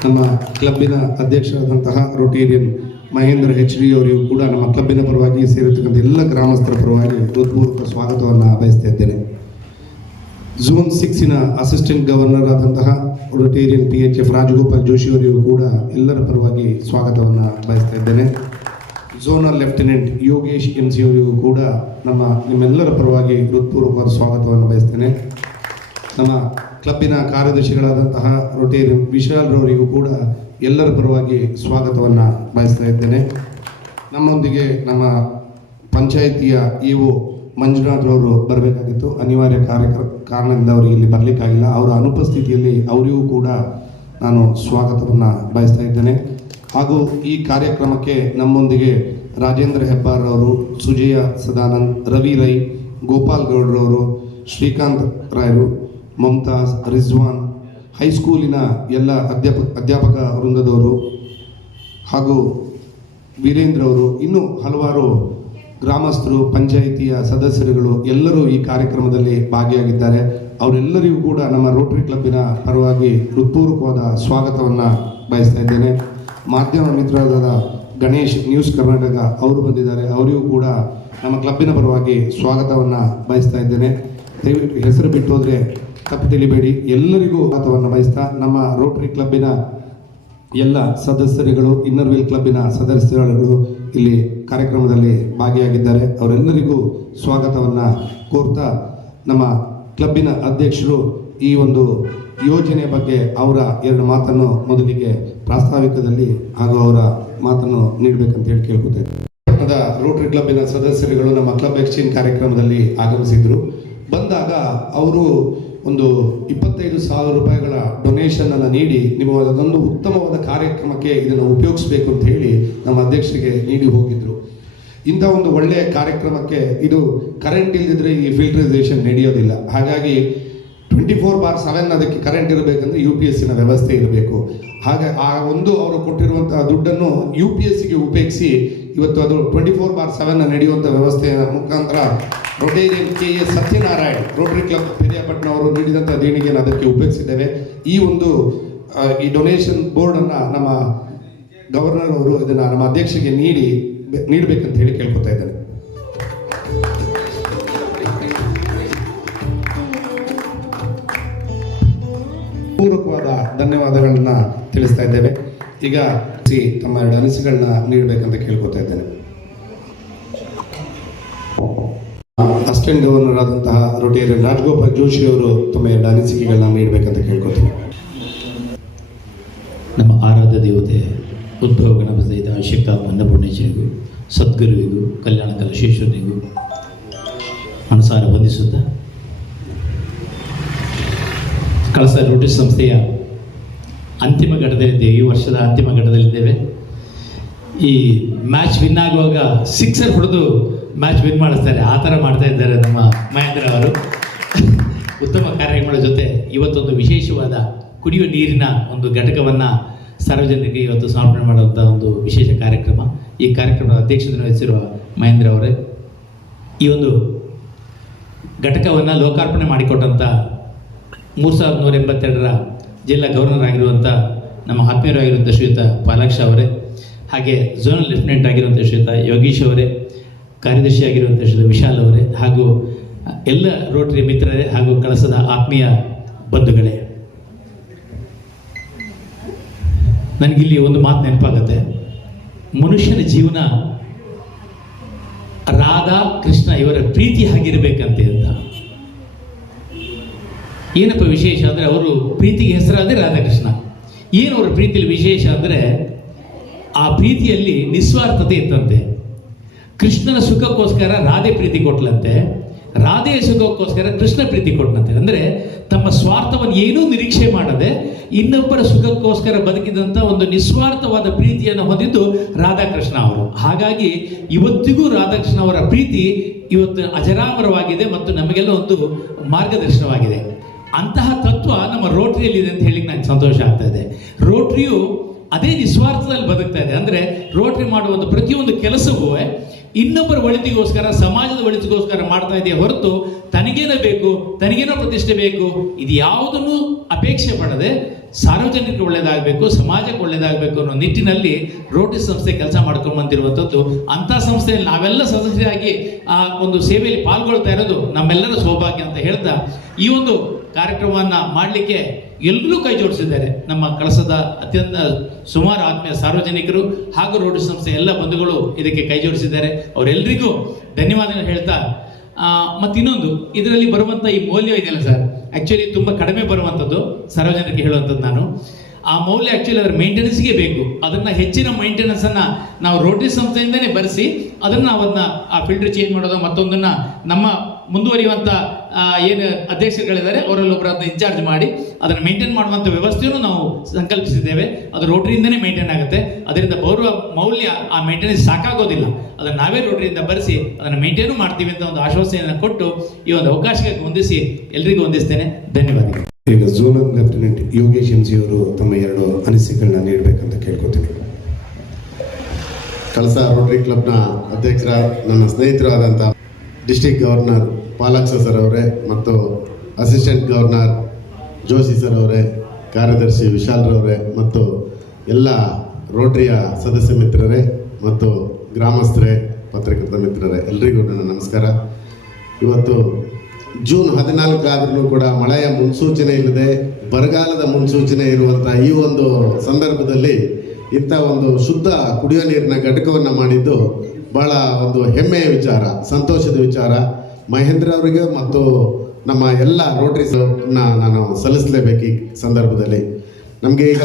ನಮ್ಮ ಕ್ಲಬ್ಬಿನ ಅಧ್ಯಕ್ಷರಾದಂತಹ ರೋಟೇರಿಯನ್ ಮಹೇಂದ್ರ HD ಅವರಿಗೂ ಕೂಡ ನಮ್ಮ ಕ್ಲಬ್ಬಿನ ಪರವಾಗಿ ಸೇರಿರ್ತಕ್ಕಂಥ ಎಲ್ಲ ಗ್ರಾಮಸ್ಥರ ಪರವಾಗಿ ಹೃತ್ಪೂರ್ವಕ ಸ್ವಾಗತವನ್ನು ಬಯಸ್ತಾ ಇದ್ದೇನೆ. ಝೋನ್ 6ನ ಅಸಿಸ್ಟೆಂಟ್ ಗವರ್ನರ್ ಆದಂತಹ ರೋಟೇರಿಯನ್ PHF ರಾಜಗೋಪಾಲ್ ಜೋಶಿ ಅವರಿಗೂ ಕೂಡ ಎಲ್ಲರ ಪರವಾಗಿ ಸ್ವಾಗತವನ್ನು ಬಯಸ್ತಾ ಇದ್ದೇನೆ. ಝೋನಲ್ ಲೆಫ್ಟಿನೆಂಟ್ ಯೋಗೇಶ್ MC ಅವರಿಗೂ ಕೂಡ ನಿಮ್ಮೆಲ್ಲರ ಪರವಾಗಿ ಹೃತ್ಪೂರ್ವಕವಾದ ಸ್ವಾಗತವನ್ನು ಬಯಸ್ತೇನೆ. ನಮ್ಮ ಕ್ಲಬ್ಬಿನ ಕಾರ್ಯದರ್ಶಿಗಳಾದಂತಹ ರೋಟೇರಿಯನ್ ವಿಶಾಲ್ ರವರಿಗೂ ಕೂಡ ಎಲ್ಲರ ಪರವಾಗಿ ಸ್ವಾಗತವನ್ನು ಬಯಸ್ತಾ ಇದ್ದೇನೆ. ನಮ್ಮೊಂದಿಗೆ ನಮ್ಮ ಪಂಚಾಯಿತಿಯ EO ಮಂಜುನಾಥ್ ರವರು ಬರಬೇಕಾಗಿತ್ತು, ಅನಿವಾರ್ಯ ಕಾರಣದಿಂದ ಅವರಿಗೆ ಇಲ್ಲಿ ಬರಲಿಕ್ಕಾಗಿಲ್ಲ. ಅವರ ಅನುಪಸ್ಥಿತಿಯಲ್ಲಿ ಅವರಿಗೂ ಕೂಡ ನಾನು ಸ್ವಾಗತವನ್ನು ಬಯಸ್ತಾ ಇದ್ದೇನೆ. ಹಾಗೂ ಈ ಕಾರ್ಯಕ್ರಮಕ್ಕೆ ನಮ್ಮೊಂದಿಗೆ ರಾಜೇಂದ್ರ ಹೆಬ್ಬಾರ್ ಅವರು, ಸುಜಯ ಸದಾನಂದ್, ರವಿ ರೈ, ಗೋಪಾಲ್ ಗೌಡ್ರವರು, ಶ್ರೀಕಾಂತ್ ರಾಯರು, ಮಮತಾಜ್, ರಿಜ್ವಾನ್, ಹೈಸ್ಕೂಲಿನ ಎಲ್ಲ ಅಧ್ಯಾಪಕ ವೃಂದದವರು ಹಾಗೂ ವೀರೇಂದ್ರ ಅವರು, ಇನ್ನೂ ಹಲವಾರು ಗ್ರಾಮಸ್ಥರು, ಪಂಚಾಯಿತಿಯ ಸದಸ್ಯರುಗಳು ಎಲ್ಲರೂ ಈ ಕಾರ್ಯಕ್ರಮದಲ್ಲಿ ಭಾಗಿಯಾಗಿದ್ದಾರೆ. ಅವರೆಲ್ಲರಿಗೂ ಕೂಡ ನಮ್ಮ ರೋಟರಿ ಕ್ಲಬ್ಬಿನ ಪರವಾಗಿ ಹೃತ್ಪೂರ್ವಕವಾದ ಸ್ವಾಗತವನ್ನು ಬಯಸ್ತಾ ಇದ್ದೇನೆ. ಮಾಧ್ಯಮ ಮಿತ್ರರಾದ ಗಣೇಶ್, ನ್ಯೂಸ್ ಕರ್ನಾಟಕ ಅವರು ಬಂದಿದ್ದಾರೆ, ಅವರಿಗೂ ಕೂಡ ನಮ್ಮ ಕ್ಲಬ್ಬಿನ ಪರವಾಗಿ ಸ್ವಾಗತವನ್ನು ಬಯಸ್ತಾ ಇದ್ದೇನೆ. ದಯವಿಟ್ಟು ಹೆಸರು ಬಿಟ್ಟು ಹೋದರೆ ತಪ್ಪು ತಿಳಿಬೇಡಿ. ಎಲ್ಲರಿಗೂ ಸ್ವಾಗತವನ್ನು ಬಯಸ್ತಾ ನಮ್ಮ ರೋಟರಿ ಕ್ಲಬ್ಬಿನ ಎಲ್ಲ ಸದಸ್ಯರುಗಳು, ಇನ್ನರ್ ವೀಲ್ ಕ್ಲಬ್ಬಿನ ಸದಸ್ಯರುಗಳು ಇಲ್ಲಿ ಕಾರ್ಯಕ್ರಮದಲ್ಲಿ ಭಾಗಿಯಾಗಿದ್ದಾರೆ. ಅವರೆಲ್ಲರಿಗೂ ಸ್ವಾಗತವನ್ನು ಕೋರ್ತಾ ನಮ್ಮ ಕ್ಲಬ್ಬಿನ ಅಧ್ಯಕ್ಷರು ಈ ಒಂದು ಯೋಜನೆ ಬಗ್ಗೆ ಅವರ ಎರಡು ಮಾತನ್ನು ಮೊದಲಿಗೆ ಪ್ರಾಸ್ತಾವಿಕದಲ್ಲಿ ಹಾಗೂ ಅವರ ಮಾತನ್ನು ನೀಡಬೇಕಂತ ಹೇಳಿ ಕೇಳ್ಕೊತೇನೆ. ಪಟ್ಟಣದ ರೋಟರಿ ಕ್ಲಬ್ಬಿನ ಸದಸ್ಯರುಗಳು ನಮ್ಮ ಕ್ಲಬ್ ಎಕ್ಸ್ಚೇಂಜ್ ಕಾರ್ಯಕ್ರಮದಲ್ಲಿ ಆಗಮಿಸಿದ್ರು. ಬಂದಾಗ ಅವರು ಒಂದು 25,000 ರೂಪಾಯಿಗಳ ಡೊನೇಷನ್ ಅನ್ನು ನೀಡಿ, ನೀವು ಅದೊಂದು ಉತ್ತಮವಾದ ಕಾರ್ಯಕ್ರಮಕ್ಕೆ ಇದನ್ನು ಉಪಯೋಗಿಸಬೇಕು ಅಂತ ಹೇಳಿ ನಮ್ಮ ಅಧ್ಯಕ್ಷರಿಗೆ ನೀಡಿ ಹೋಗಿದ್ರು. ಇಂಥ ಒಂದು ಒಳ್ಳೆಯ ಕಾರ್ಯಕ್ರಮಕ್ಕೆ ಇದು ಕರೆಂಟ್ ಇಲ್ಲದಿದ್ರೆ ಈ ಫಿಲ್ಟರೈಸೇಷನ್ ನಡೆಯೋದಿಲ್ಲ. ಹಾಗಾಗಿ 24/7 ಅದಕ್ಕೆ ಕರೆಂಟ್ ಇರಬೇಕಂದ್ರೆ UPSನ ವ್ಯವಸ್ಥೆ ಇರಬೇಕು. ಹಾಗೆ ಆ ಒಂದು ಅವರು ಕೊಟ್ಟಿರುವಂತಹ ದುಡ್ಡನ್ನು UPSಗೆ ಉಪಯೋಗಿಸಿ ಇವತ್ತು ಅದು 24/7 ನಡೆಯುವಂಥ ವ್ಯವಸ್ಥೆಯ ಮುಖಾಂತರ Rotarian KS Satyanarayan rotary club Periyapatna ಅವರು ನೀಡಿದಂಥ ದೇಣಿಗೆಯನ್ನು ಅದಕ್ಕೆ ಉಪಯೋಗಿಸಿದ್ದೇವೆ. ಈ ಡೊನೇಷನ್ ಬೋರ್ಡನ್ನು ನಮ್ಮ ಗವರ್ನರ್ ಅವರು ಇದನ್ನು ನಮ್ಮ ಅಧ್ಯಕ್ಷರಿಗೆ ನೀಡಬೇಕಂತ ಹೇಳಿ ಕೇಳ್ಕೊತಾ ಇದ್ದಾರೆ. ಪೂರ್ವಕವಾದ ಧನ್ಯವಾದಗಳನ್ನ ತಿಳಿಸ್ತಾ ಇದ್ದೇವೆ. ಈಗ ತಮ್ಮ ಎರಡು ಅನಿಸಿಕೆಗಳನ್ನ ನೀಡಬೇಕಂತ ಕೇಳ್ಕೊತಾ ಇದ್ದೇನೆ. ಅಸಿಸ್ಟೆಂಟ್ ಗವರ್ನರ್ ಆದಂತಹ ರೋಟೇರಿಯನ್ ರಾಜಗೋಪಾಲ್ ಜೋಶಿ ಅವರು ತಮ್ಮ ಎರಡು ಅನಿಸಿಕೆಗಳನ್ನ ನೀಡಬೇಕಂತ ಕೇಳ್ಕೊತೀನಿ. ನಮ್ಮ ಆರಾಧ್ಯ ದೇವತೆ ಉದ್ಭವ ಗಣಪತಿದ ಶಿವತಾತ್ಮ ಅನ್ನಪೂರ್ಣೇಶ್ವರಿಗೂ, ಸದ್ಗುರುವಿಗೂ, ಕಲ್ಯಾಣ ಕಲಶೇಶ್ವರಿಗೂ ಮನಸಾರ ವಂದಿಸುತ್ತಾ, ಕಳಸ ರೋಟರಿ ಸಂಸ್ಥೆಯ ಅಂತಿಮ ಘಟ್ಟದಲ್ಲಿದ್ದೇವೆ. ಈ ವರ್ಷದ ಅಂತಿಮ ಘಟ್ಟದಲ್ಲಿದ್ದೇವೆ. ಈ ಮ್ಯಾಚ್ ವಿನ್ ಆಗುವಾಗ ಸಿಕ್ಸರ್ ಹೊಡೆದು ಮ್ಯಾಚ್ ವಿನ್ ಮಾಡಿಸ್ತಾರೆ, ಆ ಥರ ಮಾಡ್ತಾ ಇದ್ದಾರೆ ನಮ್ಮ ಮಹೇಂದ್ರ ಅವರು. ಉತ್ತಮ ಕಾರ್ಯಕ್ರಮಗಳ ಜೊತೆ ಇವತ್ತೊಂದು ವಿಶೇಷವಾದ ಕುಡಿಯುವ ನೀರಿನ ಒಂದು ಘಟಕವನ್ನು ಸಾರ್ವಜನಿಕರಿಗೆ ಇವತ್ತು ಸಮರ್ಪಣೆ ಮಾಡುವಂಥ ಒಂದು ವಿಶೇಷ ಕಾರ್ಯಕ್ರಮ. ಈ ಕಾರ್ಯಕ್ರಮದ ಅಧ್ಯಕ್ಷತೆ ವಹಿಸಿರುವ ಮಹೇಂದ್ರ ಅವರೇ, ಈ ಒಂದು ಘಟಕವನ್ನು ಲೋಕಾರ್ಪಣೆ ಮಾಡಿಕೊಟ್ಟಂಥ 3182ರ ಜಿಲ್ಲಾ ಗವರ್ನರ್ ಆಗಿರುವಂಥ ನಮ್ಮ ಆತ್ಮೀಯರಾಗಿರುವಂಥ ಶ್ರೀಯುತ ಪಾಲಾಕ್ಷ ಅವರೇ, ಹಾಗೆ ಝೋನಲ್ ಲೆಫ್ಟಿನೆಂಟ್ ಆಗಿರುವಂಥ ಶ್ರೀಯುತ ಯೋಗೀಶ್ ಅವರೇ, ಕಾರ್ಯದರ್ಶಿ ಆಗಿರುವಂಥ ಶ್ರೀಯುತ ವಿಶಾಲ್ ಅವರೇ, ಹಾಗೂ ಎಲ್ಲ ರೋಟರಿ ಮಿತ್ರರೇ ಹಾಗೂ ಕಳಸದ ಆತ್ಮೀಯ ಬಂಧುಗಳೇ, ನನಗಿಲ್ಲಿ ಒಂದು ಮಾತು ನೆನಪಾಗುತ್ತೆ. ಮನುಷ್ಯನ ಜೀವನ ರಾಧಾ ಕೃಷ್ಣ ಇವರ ಪ್ರೀತಿ ಆಗಿರಬೇಕಂತೆ ಅಂತ. ಏನಪ್ಪ ವಿಶೇಷ ಅಂದರೆ ಅವರು ಪ್ರೀತಿಗೆ ಹೆಸರಾದರೆ ರಾಧಾಕೃಷ್ಣ. ಏನು ಅವರ ಪ್ರೀತಿಯಲ್ಲಿ ವಿಶೇಷ ಅಂದರೆ ಆ ಪ್ರೀತಿಯಲ್ಲಿ ನಿಸ್ವಾರ್ಥತೆ ಇತ್ತಂತೆ. ಕೃಷ್ಣನ ಸುಖಕ್ಕೋಸ್ಕರ ರಾಧೆ ಪ್ರೀತಿ ಕೊಟ್ಲಂತೆ, ರಾಧೆಯ ಸುಖಕ್ಕೋಸ್ಕರ ಕೃಷ್ಣ ಪ್ರೀತಿ ಕೊಟ್ಟನಂತೆ. ಅಂದರೆ ತಮ್ಮ ಸ್ವಾರ್ಥವನ್ನು ಏನೂ ನಿರೀಕ್ಷೆ ಮಾಡದೆ ಇನ್ನೊಬ್ಬರ ಸುಖಕ್ಕೋಸ್ಕರ ಬದುಕಿದಂಥ ಒಂದು ನಿಸ್ವಾರ್ಥವಾದ ಪ್ರೀತಿಯನ್ನು ಹೊಂದಿದ್ದು ರಾಧಾಕೃಷ್ಣ ಅವರು. ಹಾಗಾಗಿ ಇವತ್ತಿಗೂ ರಾಧಾಕೃಷ್ಣ ಅವರ ಪ್ರೀತಿ ಇವತ್ತು ಅಜರಾಮರವಾಗಿದೆ ಮತ್ತು ನಮಗೆಲ್ಲ ಒಂದು ಮಾರ್ಗದರ್ಶನವಾಗಿದೆ. ಅಂತಹ ತತ್ವ ನಮ್ಮ ರೋಟರಿಯಲ್ಲಿದೆ ಅಂತ ಹೇಳಿ ನನಗೆ ಸಂತೋಷ ಆಗ್ತಾ ಇದೆ. ರೋಟರಿಯು ಅದೇ ನಿಸ್ವಾರ್ಥದಲ್ಲಿ ಬದುಕ್ತಾ ಇದೆ. ಅಂದರೆ ರೋಟರಿ ಮಾಡುವಂಥ ಪ್ರತಿಯೊಂದು ಕೆಲಸವೂ ಇನ್ನೊಬ್ಬರ ಒಳಿತಿಗೋಸ್ಕರ, ಸಮಾಜದ ಒಳಿತಿಗೋಸ್ಕರ ಮಾಡ್ತಾ ಇದೆಯೇ ಹೊರತು ತನಗೇನೋ ಬೇಕು, ತನಗೇನೋ ಪ್ರತಿಷ್ಠೆ ಬೇಕು, ಇದು ಯಾವುದನ್ನು ಅಪೇಕ್ಷೆ ಪಡದೆ ಸಾರ್ವಜನಿಕರಿಗೆ ಒಳ್ಳೇದಾಗಬೇಕು, ಸಮಾಜಕ್ಕೆ ಒಳ್ಳೇದಾಗಬೇಕು ಅನ್ನೋ ನಿಟ್ಟಿನಲ್ಲಿ ರೋಟರಿ ಸಂಸ್ಥೆ ಕೆಲಸ ಮಾಡ್ಕೊಂಡು ಬಂದಿರುವಂಥದ್ದು. ಅಂಥ ಸಂಸ್ಥೆಯಲ್ಲಿ ನಾವೆಲ್ಲ ಸದಸ್ಯರಾಗಿ ಆ ಒಂದು ಸೇವೆಯಲ್ಲಿ ಪಾಲ್ಗೊಳ್ತಾ ಇರೋದು ನಮ್ಮೆಲ್ಲರ ಸೌಭಾಗ್ಯ ಅಂತ ಹೇಳ್ತಾ, ಈ ಒಂದು ಕಾರ್ಯಕ್ರಮವನ್ನು ಮಾಡಲಿಕ್ಕೆ ಎಲ್ಲರೂ ಕೈ ಜೋಡಿಸಿದ್ದಾರೆ. ನಮ್ಮ ಕಳಸದ ಅತ್ಯಂತ ಸುಮಾರು ಆತ್ಮೀಯ ಸಾರ್ವಜನಿಕರು ಹಾಗೂ ರೋಟರಿ ಸಂಸ್ಥೆ ಎಲ್ಲ ಬಂಧುಗಳು ಇದಕ್ಕೆ ಕೈ ಜೋಡಿಸಿದ್ದಾರೆ. ಅವರೆಲ್ಲರಿಗೂ ಧನ್ಯವಾದಗಳು ಹೇಳ್ತಾ, ಮತ್ತು ಇನ್ನೊಂದು ಇದರಲ್ಲಿ ಬರುವಂಥ ಈ ಮೌಲ್ಯ ಇದೆಯಲ್ಲ ಸರ್, ಆ್ಯಕ್ಚುಲಿ ತುಂಬ ಕಡಿಮೆ ಬರುವಂಥದ್ದು ಸಾರ್ವಜನಿಕರಿಗೆ ಹೇಳುವಂಥದ್ದು ನಾನು. ಆ ಮೌಲ್ಯ ಆ್ಯಕ್ಚುಲಿ ಅದರ ಮೇಂಟೆನೆನ್ಸ್ಗೆ ಬೇಕು. ಅದನ್ನು ಹೆಚ್ಚಿನ ಮೇಂಟೆನೆನ್ಸನ್ನು ನಾವು ರೋಟರಿ ಸಂಸ್ಥೆಯಿಂದನೇ ಬರೆಸಿ ಅದನ್ನು ಆ ಫಿಲ್ಟರ್ ಚೇಂಜ್ ಮಾಡೋದು, ಮತ್ತೊಂದನ್ನು ನಮ್ಮ ಮುಂದುವರಿಯುವಂಥ ಏನು ಅಧ್ಯಕ್ಷರುಗಳಿದ್ದಾರೆ ಅವರಲ್ಲೊಬ್ಬರು ಅದನ್ನ ಇನ್ಚಾರ್ಜ್ ಮಾಡಿ ಅದನ್ನು ಮೇಂಟೈನ್ ಮಾಡುವಂಥ ವ್ಯವಸ್ಥೆಯನ್ನು ನಾವು ಸಂಕಲ್ಪಿಸಿದ್ದೇವೆ. ಅದು ರೋಟರಿಯಿಂದನೇ ಮೇಂಟೈನ್ ಆಗುತ್ತೆ. ಅದರಿಂದ ಬರುವ ಮೌಲ್ಯ ಆ ಮೇಂಟೆನೆನ್ಸ್ ಸಾಕಾಗೋದಿಲ್ಲ. ಅದನ್ನು ನಾವೇ ರೋಟರಿಯಿಂದ ಬರೆಸಿ ಅದನ್ನು ಮೇಂಟೈನು ಮಾಡ್ತೀವಿ ಅಂತ ಒಂದು ಆಶ್ವಾಸನೆಯನ್ನು ಕೊಟ್ಟು ಈ ಒಂದು ಅವಕಾಶಕ್ಕೆ ಹೊಂದಿಸಿ ಎಲ್ರಿಗೂ ಹೊಂದಿಸ್ತೇನೆ. ಧನ್ಯವಾದಗಳು. ಈಗ ಝೋನಲ್ ಲೆಫ್ಟಿನೆಂಟ್ ಯೋಗೇಶ್ ಎಂಸಿ ಅವರು ತಮ್ಮ 2 ಅನಿಸಿಕೆಗಳನ್ನ ನೀಡಬೇಕಂತ ಕೇಳ್ಕೊತೀನಿ. ಕಳಸ ರೋಟರಿ ಕ್ಲಬ್ನ ಅಧ್ಯಕ್ಷರ ನನ್ನ ಸ್ನೇಹಿತರಾದಂಥ ಡಿಸ್ಟ್ರಿಕ್ಟ್ ಗವರ್ನರ್ ಪಾಲಾಕ್ಷ ಸರ್ ಅವರೇ ಮತ್ತು ಅಸಿಸ್ಟೆಂಟ್ ಗವರ್ನರ್ ಜೋಶಿ ಸರ್ ಅವರೇ, ಕಾರ್ಯದರ್ಶಿ ವಿಶಾಲ್ರವರೇ ಮತ್ತು ಎಲ್ಲ ರೋಟರಿಯ ಸದಸ್ಯ ಮಿತ್ರರೇ ಮತ್ತು ಗ್ರಾಮಸ್ಥರೇ, ಪತ್ರಕರ್ತ ಮಿತ್ರರೇ, ಎಲ್ರಿಗೂ ನನ್ನ ನಮಸ್ಕಾರ. ಇವತ್ತು ಜೂನ್ 14 ಆದ್ರೂ ಕೂಡ ಮಳೆಯ ಮುನ್ಸೂಚನೆ ಇಲ್ಲದೆ ಬರಗಾಲದ ಮುನ್ಸೂಚನೆ ಇರುವಂಥ ಈ ಒಂದು ಸಂದರ್ಭದಲ್ಲಿ ಇಂಥ ಒಂದು ಶುದ್ಧ ಕುಡಿಯೋ ನೀರಿನ ಘಟಕವನ್ನು ಮಾಡಿದ್ದು ಭಾಳ ಒಂದು ಹೆಮ್ಮೆಯ ವಿಚಾರ, ಸಂತೋಷದ ವಿಚಾರ. ಮಹೇಂದ್ರ ಅವರಿಗೆ ಮತ್ತು ನಮ್ಮ ಎಲ್ಲ ರೋಟರಿಸ್ನ ನಾನು ಸಲ್ಲಿಸಲೇಬೇಕು ಈ ಸಂದರ್ಭದಲ್ಲಿ. ನಮಗೆ ಈಗ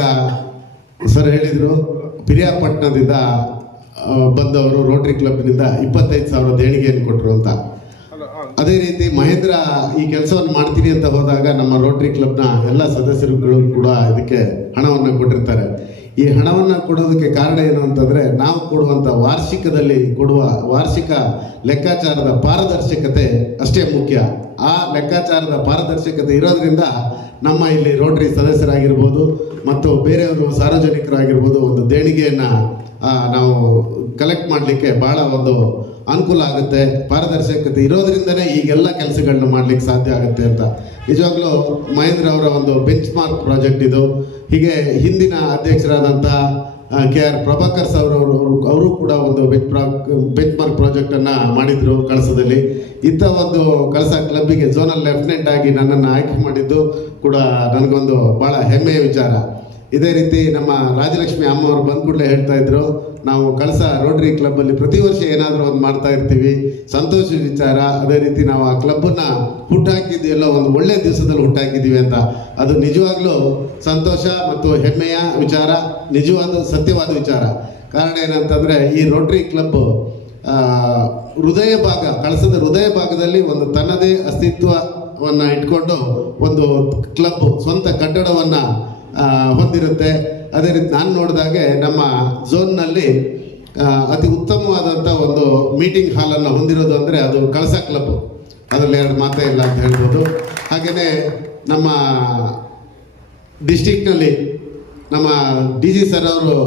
ಸರ್ ಹೇಳಿದರು, ಪಿರಿಯಾಪಟ್ಟಣದಿಂದ ಬಂದವರು ರೋಟರಿ ಕ್ಲಬ್ನಿಂದ 25,000 ದೇಣಿಗೆಯನ್ನು ಕೊಟ್ಟರು ಅಂತ. ಅದೇ ರೀತಿ ಮಹೇಂದ್ರ ಈ ಕೆಲಸವನ್ನು ಮಾಡ್ತೀನಿ ಅಂತ ಹೋದಾಗ ನಮ್ಮ ರೋಟರಿ ಕ್ಲಬ್ನ ಎಲ್ಲ ಸದಸ್ಯರುಗಳು ಕೂಡ ಇದಕ್ಕೆ ಹಣವನ್ನು ಕೊಟ್ಟಿರ್ತಾರೆ. ಈ ಹಣವನ್ನು ಕೊಡೋದಕ್ಕೆ ಕಾರಣ ಏನು ಅಂತಂದರೆ, ನಾವು ಕೊಡುವಂಥ ವಾರ್ಷಿಕದಲ್ಲಿ ಕೊಡುವ ವಾರ್ಷಿಕ ಲೆಕ್ಕಾಚಾರದ ಪಾರದರ್ಶಕತೆ ಅಷ್ಟೇ ಮುಖ್ಯ. ಆ ಲೆಕ್ಕಾಚಾರದ ಪಾರದರ್ಶಕತೆ ಇರೋದ್ರಿಂದ ನಮ್ಮ ಇಲ್ಲಿ ರೋಟರಿ ಸದಸ್ಯರಾಗಿರ್ಬೋದು ಮತ್ತು ಬೇರೆಯವರು ಸಾರ್ವಜನಿಕರಾಗಿರ್ಬೋದು ಒಂದು ದೇಣಿಗೆಯನ್ನು ನಾವು ಕಲೆಕ್ಟ್ ಮಾಡಲಿಕ್ಕೆ ಭಾಳ ಒಂದು ಅನುಕೂಲ ಆಗುತ್ತೆ. ಪಾರದರ್ಶಕತೆ ಇರೋದ್ರಿಂದನೇ ಈಗೆಲ್ಲ ಕೆಲಸಗಳನ್ನ ಮಾಡಲಿಕ್ಕೆ ಸಾಧ್ಯ ಆಗುತ್ತೆ ಅಂತ. ನಿಜವಾಗ್ಲೂ ಮಹೇಂದ್ರ ಅವರ ಒಂದು ಬೆಂಚ್ ಮಾರ್ಕ್ ಪ್ರಾಜೆಕ್ಟ್ ಇದು. ಹೀಗೆ ಹಿಂದಿನ ಅಧ್ಯಕ್ಷರಾದಂಥ KR ಪ್ರಭಾಕರ್ ಸರ್ ಅವರು ಕೂಡ ಒಂದು ಬೆಂಚ್ ಮಾರ್ಕ್ ಪ್ರಾಜೆಕ್ಟನ್ನು ಮಾಡಿದರು ಕಳಸದಲ್ಲಿ. ಇಂಥ ಒಂದು ಕಳಸ ಕ್ಲಬ್ಬಿಗೆ ಝೋನಲ್ ಲೆಫ್ಟಿನೆಂಟ್ ಆಗಿ ನನ್ನನ್ನು ಆಯ್ಕೆ ಮಾಡಿದ್ದು ಕೂಡ ನನಗೊಂದು ಭಾಳ ಹೆಮ್ಮೆಯ ವಿಚಾರ. ಇದೇ ರೀತಿ ನಮ್ಮ ರಾಜಲಕ್ಷ್ಮಿ ಅಮ್ಮ ಅವರು ಬಂದ ಕೂಡಲೇ ಹೇಳ್ತಾ ಇದ್ರು, ನಾವು ಕಳಸ ರೋಟರಿ ಕ್ಲಬ್ಬಲ್ಲಿ ಪ್ರತಿ ವರ್ಷ ಏನಾದರೂ ಒಂದು ಮಾಡ್ತಾ ಇರ್ತೀವಿ, ಸಂತೋಷದ ವಿಚಾರ. ಅದೇ ರೀತಿ ನಾವು ಆ ಕ್ಲಬ್ಬನ್ನು ಹುಟ್ಟಾಕಿದ್ದು ಎಲ್ಲ ಒಂದು ಒಳ್ಳೆಯ ದಿವಸದಲ್ಲಿ ಹುಟ್ಟಾಕಿದ್ದೀವಿ ಅಂತ. ಅದು ನಿಜವಾಗ್ಲೂ ಸಂತೋಷ ಮತ್ತು ಹೆಮ್ಮೆಯ ವಿಚಾರ, ನಿಜವಾದ ಸತ್ಯವಾದ ವಿಚಾರ. ಕಾರಣ ಏನಂತಂದರೆ, ಈ ರೋಟರಿ ಕ್ಲಬ್ ಹೃದಯ ಭಾಗ, ಕಳಸದ ಹೃದಯ ಭಾಗದಲ್ಲಿ ಒಂದು ತನ್ನದೇ ಅಸ್ತಿತ್ವವನ್ನು ಇಟ್ಕೊಂಡು ಒಂದು ಕ್ಲಬ್ ಸ್ವಂತ ಕಟ್ಟಡವನ್ನು ಹೊಂದಿರುತ್ತೆ. ಅದೇ ರೀತಿ ನಾನು ನೋಡಿದಾಗೆ ನಮ್ಮ ಝೋನ್ನಲ್ಲಿ ಅತಿ ಉತ್ತಮವಾದಂಥ ಒಂದು ಮೀಟಿಂಗ್ ಹಾಲನ್ನು ಹೊಂದಿರೋದು ಅಂದರೆ ಅದು ಕಳಸ ಕ್ಲಬ್. ಅದರಲ್ಲಿ 2 ಮಾತೇ ಇಲ್ಲ ಅಂತ ಹೇಳ್ಬೋದು. ಹಾಗೆಯೇ ನಮ್ಮ ಡಿಸ್ಟಿಕ್ನಲ್ಲಿ ನಮ್ಮ DG ಸರ್ ಅವರು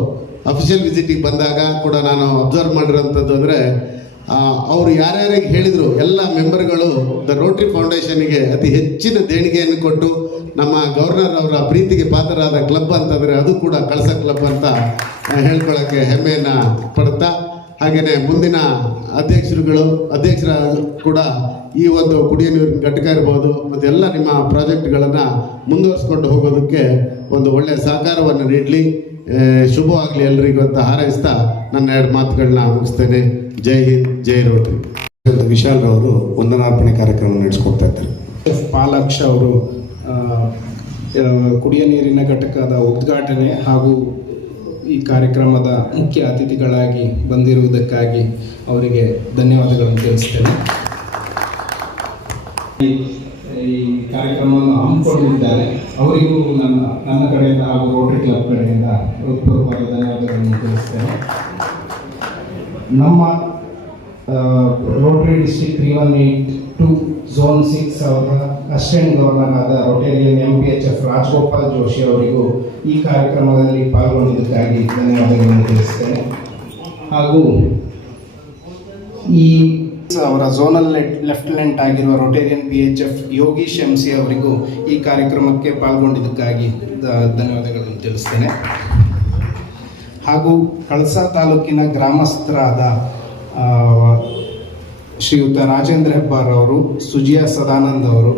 ಅಫಿಷಿಯಲ್ ವಿಸಿಟಿಗೆ ಬಂದಾಗ ಕೂಡ ನಾನು ಅಬ್ಸರ್ವ್ ಮಾಡಿರೋಂಥದ್ದು ಅಂದರೆ, ಅವರು ಯಾರ್ಯಾರಿಗೆ ಹೇಳಿದರು ಎಲ್ಲ ಮೆಂಬರ್ಗಳು ದ ರೋಟರಿ ಫೌಂಡೇಶನ್ಗೆ ಅತಿ ಹೆಚ್ಚಿನ ದೇಣಿಗೆಯನ್ನು ಕೊಟ್ಟು ನಮ್ಮ ಗವರ್ನರ್ ಅವರ ಪ್ರೀತಿಗೆ ಪಾತ್ರರಾದ ಕ್ಲಬ್ ಅಂತಂದರೆ ಅದು ಕೂಡ ಕಳಸ ಕ್ಲಬ್ ಅಂತ ಹೇಳ್ಕೊಳ್ಳೋಕ್ಕೆ ಹೆಮ್ಮೆಯನ್ನು ಪಡುತ್ತಾ, ಹಾಗೆಯೇ ಮುಂದಿನ ಅಧ್ಯಕ್ಷರ ಕೂಡ ಈ ಒಂದು ಕುಡಿಯೋ ನೀರಿನ ಘಟಕ ಇರ್ಬೋದು ಮತ್ತು ಎಲ್ಲ ನಿಮ್ಮ ಪ್ರಾಜೆಕ್ಟ್ಗಳನ್ನು ಮುಂದುವರಿಸ್ಕೊಂಡು ಹೋಗೋದಕ್ಕೆ ಒಂದು ಒಳ್ಳೆಯ ಸಹಕಾರವನ್ನು ನೀಡಲಿ. ಶುಭವಾಗಲಿ ಎಲ್ಲರಿಗೂ ಅಂತ ಹಾರೈಸ್ತಾ ನನ್ನ 2 ಮಾತುಗಳನ್ನ ಮುಗಿಸ್ತೇನೆ. ಜೈ ಹಿಂದ್, ಜೈ ರೋಟರಿ. ವಿಶಾಲ್ ರವರು ವಂದನಾರ್ಪಣೆ ಕಾರ್ಯಕ್ರಮ ನಡೆಸ್ಕೊಡ್ತಾ ಇದ್ದಾರೆ. ಪಾಲಾಕ್ಷ ಅವರು ಕುಡಿಯ ನೀರಿನ ಘಟಕದ ಉದ್ಘಾಟನೆ ಹಾಗೂ ಈ ಕಾರ್ಯಕ್ರಮದ ಮುಖ್ಯ ಅತಿಥಿಗಳಾಗಿ ಬಂದಿರುವುದಕ್ಕಾಗಿ ಅವರಿಗೆ ಧನ್ಯವಾದಗಳನ್ನು ತಿಳಿಸ್ತೇನೆ. ಈ ಕಾರ್ಯಕ್ರಮವನ್ನು ಹಮ್ಮಿಕೊಂಡಿದ್ದಾರೆ, ಅವರಿಗೂ ನನ್ನ ಕಡೆಯಿಂದ ಹಾಗೂ ರೋಟರಿ ಕ್ಲಬ್ ಕಡೆಯಿಂದ ಹೃತ್ಪೂರ್ವಕ ಧನ್ಯವಾದಗಳನ್ನು ತಿಳಿಸ್ತೇನೆ. ನಮ್ಮ ರೋಟರಿ ಡಿಸ್ಟ್ರಿಕ್ಟ್ 318 ಝೋನ್ 6 ಅವರ ಅಸಿಸ್ಟೆಂಟ್ ಗವರ್ನರ್ ಆದ ರೋಟೇರಿಯನ್ MPHF ರಾಜಗೋಪಾಲ್ ಜೋಶಿ ಅವರಿಗೂ ಈ ಕಾರ್ಯಕ್ರಮದಲ್ಲಿ ಪಾಲ್ಗೊಂಡಿದ್ದಕ್ಕಾಗಿ ಧನ್ಯವಾದಗಳನ್ನು ತಿಳಿಸ್ತೇನೆ. ಹಾಗೂ ಈ ಅವರ ಝೋನಲ್ ಲೆಫ್ಟಿನೆಂಟ್ ಆಗಿರುವ ರೋಟೇರಿಯನ್ PHF ಯೋಗೀಶ್ MC ಅವರಿಗೂ ಈ ಕಾರ್ಯಕ್ರಮಕ್ಕೆ ಪಾಲ್ಗೊಂಡಿದ್ದಕ್ಕಾಗಿ ಧನ್ಯವಾದಗಳನ್ನು ತಿಳಿಸ್ತೇನೆ. ಹಾಗೂ ಕಳಸ ತಾಲೂಕಿನ ಗ್ರಾಮಸ್ಥರಾದ ಶ್ರೀಯುತ ರಾಜೇಂದ್ರ ಹೆಬ್ಬಾರ್ ಅವರು, ಸುಜಿಯಾ ಸದಾನಂದ್ ಅವರು,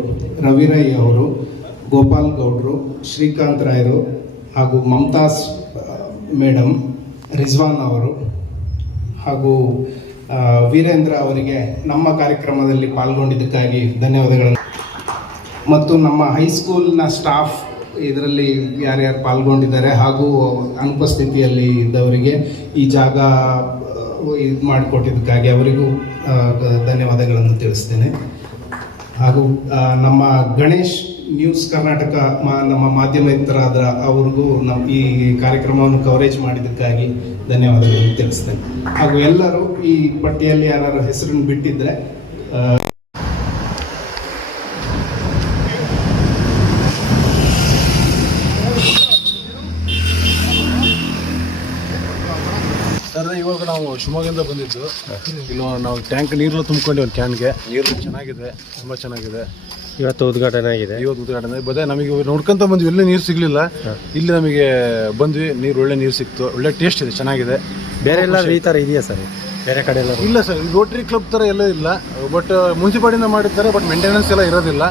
ರವಿರೈ ಅವರು, ಗೋಪಾಲ್ ಗೌಡ್ರು, ಶ್ರೀಕಾಂತ್ ರಾಯರು ಹಾಗೂ ಮಮತಾಜ್ ಮೇಡಮ್, ರಿಜ್ವಾನ್ ಅವರು ಹಾಗೂ ವೀರೇಂದ್ರ ಅವರಿಗೆ ನಮ್ಮ ಕಾರ್ಯಕ್ರಮದಲ್ಲಿ ಪಾಲ್ಗೊಂಡಿದ್ದಕ್ಕಾಗಿ ಧನ್ಯವಾದಗಳನ್ನು. ಮತ್ತು ನಮ್ಮ ಹೈಸ್ಕೂಲ್ನ ಸ್ಟಾಫ್ ಇದರಲ್ಲಿ ಯಾರ್ಯಾರು ಪಾಲ್ಗೊಂಡಿದ್ದಾರೆ ಹಾಗೂ ಅನುಪಸ್ಥಿತಿಯಲ್ಲಿ ಇದ್ದವರಿಗೆ ಈ ಜಾಗ ಇದು ಮಾಡಿಕೊಟ್ಟಿದ್ದಕ್ಕಾಗಿ ಅವರಿಗೂ ಧನ್ಯವಾದಗಳನ್ನು ತಿಳಿಸ್ತೇನೆ. ಹಾಗೂ ನಮ್ಮ ಗಣೇಶ್ ನ್ಯೂಸ್ ಕರ್ನಾಟಕ ನಮ್ಮ ಮಾಧ್ಯಮೇತರಾದ ಅವ್ರಿಗೂ ನಾವು ಈ ಕಾರ್ಯಕ್ರಮವನ್ನು ಕವರೇಜ್ ಮಾಡಿದ್ದಕ್ಕಾಗಿ ಧನ್ಯವಾದಗಳನ್ನು ತಿಳಿಸ್ತೇನೆ. ಹಾಗೂ ಎಲ್ಲರೂ ಈ ಪಟ್ಟಿಯಲ್ಲಿ ಯಾರು ಹೆಸರನ್ನು ಬಿಟ್ಟಿದ್ರೆ ಸರ್, ಇವಾಗ ನಾವು ಶಿವಮೊಗ್ಗದಿಂದ ಬಂದಿದ್ದು. ಇಲ್ಲಿ ನಾವು ಟ್ಯಾಂಕ್ ನೀರೆಲ್ಲ ತುಂಬ್ಕೊಂಡು ಒಂದು ಕ್ಯಾನ್ಗೆ ನೀರು ಚೆನ್ನಾಗಿದೆ, ತುಂಬ ಚೆನ್ನಾಗಿದೆ. ಇವತ್ತು ಉದ್ಘಾಟನೆ ಆಗಿದೆ. ಬದೇ ನಮಗೆ ನೋಡ್ಕೊಂತ ಬಂದ್ವಿ, ಎಲ್ಲೇ ನೀರು ಸಿಗಲಿಲ್ಲ. ಇಲ್ಲಿ ನಮಗೆ ಬಂದ್ವಿ, ಒಳ್ಳೆ ನೀರು ಸಿಕ್ತು, ಒಳ್ಳೆ ಟೇಸ್ಟ್ ಇದೆ, ಚೆನ್ನಾಗಿದೆ. ಬೇರೆ ಎಲ್ಲ ಈ ಥರ ಇದೆಯಾ ಸರ್? ಬೇರೆ ಕಡೆ ಎಲ್ಲ ಇಲ್ಲ ಸರ್, ರೋಟರಿ ಕ್ಲಬ್ ಥರ ಎಲ್ಲ ಇಲ್ಲ. ಬಟ್ ಮುನ್ಸಿಪಾಲಿಟಿಯಿಂದ ಮಾಡಿದ್ದಾರೆ, ಬಟ್ ಮೇಂಟೆನೆನ್ಸ್ ಎಲ್ಲ ಇರೋದಿಲ್ಲ.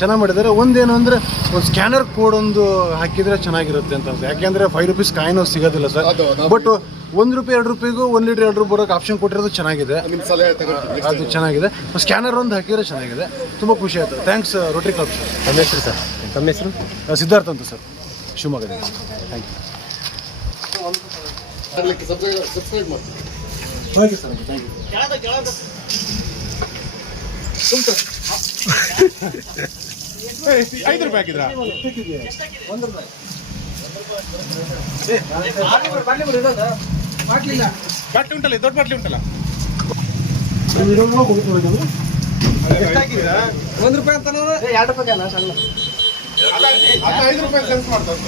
ಚೆನ್ನಾಗಿ ಮಾಡಿದ್ದಾರೆ. ಒಂದೇನು ಅಂದರೆ ಒಂದು ಸ್ಕ್ಯಾನರ್ ಕೋಡ್ ಒಂದು ಹಾಕಿದರೆ ಚೆನ್ನಾಗಿರುತ್ತೆ ಅಂತ ಅನ್ಸುತ್ತೆ. ಯಾಕೆಂದರೆ 5 ರೂಪೀಸ್ ಕಾಯಿನೂ ಸಿಗೋದಿಲ್ಲ ಸರ್. ಬಟ್ 1 ರೂಪಾಯಿ 2 ರೂಪಾಯಿಗೂ 1 ಲೀಟ್ರ್ 2 ರೂಪಾಯಿ ಬರೋಕ್ಕೆ ಆಪ್ಷನ್ ಕೊಟ್ಟಿರೋದು ಚೆನ್ನಾಗಿದೆ. ಅದು ಚೆನ್ನಾಗಿದೆ. ಸ್ಕ್ಯಾನರ್ ಒಂದು ಹಾಕಿದರೆ ಚೆನ್ನಾಗಿದೆ. ತುಂಬ ಖುಷಿ ಆಯಿತು. Thanks rotary club sir. ನಮ್ಮ ಹೆಸರು ಸರ್? ತಮ್ಮ ಹೆಸರು? ಸಿದ್ಧಾರ್ಥ ಅಂತ ಸರ್, ಶಿವಮೊಗ್ಗದಿಂದ. Thank you. Okay sir, thank you. 5 ರೂಪಾಯಿ ಹಾಕಿದ್ರಾ? 1 ರೂಪಾಯಿ. ಬಾಟ್ಲಿ ಉಂಟಲ್ಲ, ದೊಡ್ಡ ಬಾಟ್ಲಿ ಉಂಟಲ್ಲ. 1 ರೂಪಾಯಿ ಅಂತ 2 ರೂಪಾಯಿ ಜನ ಸಣ್ಣ 5 ರೂಪಾಯಿ ಸೆನ್ಸ್ ಮಾಡ್ತಾರೆ.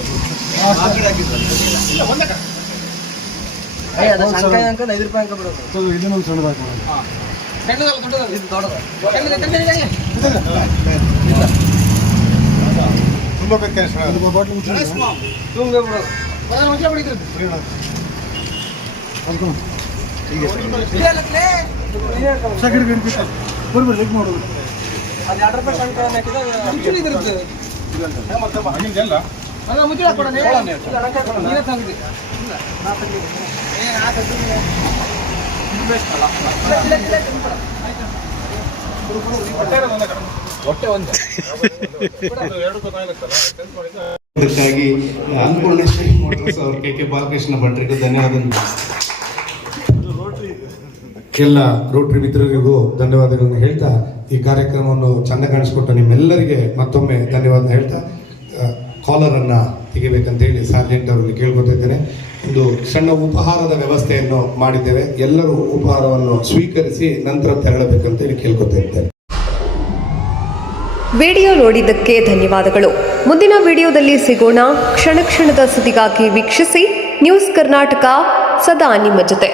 ಇದನ್ನೊಂದು ಸಣ್ಣದಾಗಿ ತುಂಬ ಅದಕ್ಕಾಗಿ ಅನ್ನಪೂರ್ಣೇಶ್ವರಿ ಮೋಟರ್ಸ್ ಅವ್ರ KK ಬಾಲಕೃಷ್ಣ ಭಟ್ರಿಗೂ ಧನ್ಯವಾದ. ಎಲ್ಲ ರೋಟರಿ ಮಿತ್ರರಿಗೂ ಧನ್ಯವಾದಗಳನ್ನು ಹೇಳ್ತಾ, ಈ ಕಾರ್ಯಕ್ರಮವನ್ನು ಚೆಂದ ಕಾಣಿಸ್ಕೊಟ್ಟ ನಿಮ್ಮೆಲ್ಲರಿಗೆ ಮತ್ತೊಮ್ಮೆ ಧನ್ಯವಾದ ಹೇಳ್ತಾ, ಕಾಲರನ್ನು ತೆಗಿಬೇಕಂತ ಹೇಳಿ ಸಾರ್ಜೆಂಟ್ ಅವರಲ್ಲಿ ಕೇಳ್ಕೊತಾ ಇದ್ದೇನೆ. ಒಂದು ಸಣ್ಣ ಉಪಹಾರದ ವ್ಯವಸ್ಥೆಯನ್ನು ಮಾಡಿದ್ದೇವೆ. ಎಲ್ಲರೂ ಉಪಹಾರವನ್ನು ಸ್ವೀಕರಿಸಿ ನಂತರ ತೆರಳಬೇಕಂತೇಳಿ ಕೇಳ್ಕೊತಾ ಇದ್ದೇನೆ. ವಿಡಿಯೋ ನೋಡಿದ್ದಕ್ಕೆ ಧನ್ಯವಾದಗಳು. ಮುಂದಿನ ವಿಡಿಯೋದಲ್ಲಿ ಸಿಗೋಣ. ಕ್ಷಣ ಕ್ಷಣದ ಸುದ್ದಿಗಾಗಿ ವೀಕ್ಷಿಸಿ ನ್ಯೂಸ್ ಕರ್ನಾಟಕ, ಸದಾ ನಿಮ್ಮ ಜೊತೆ.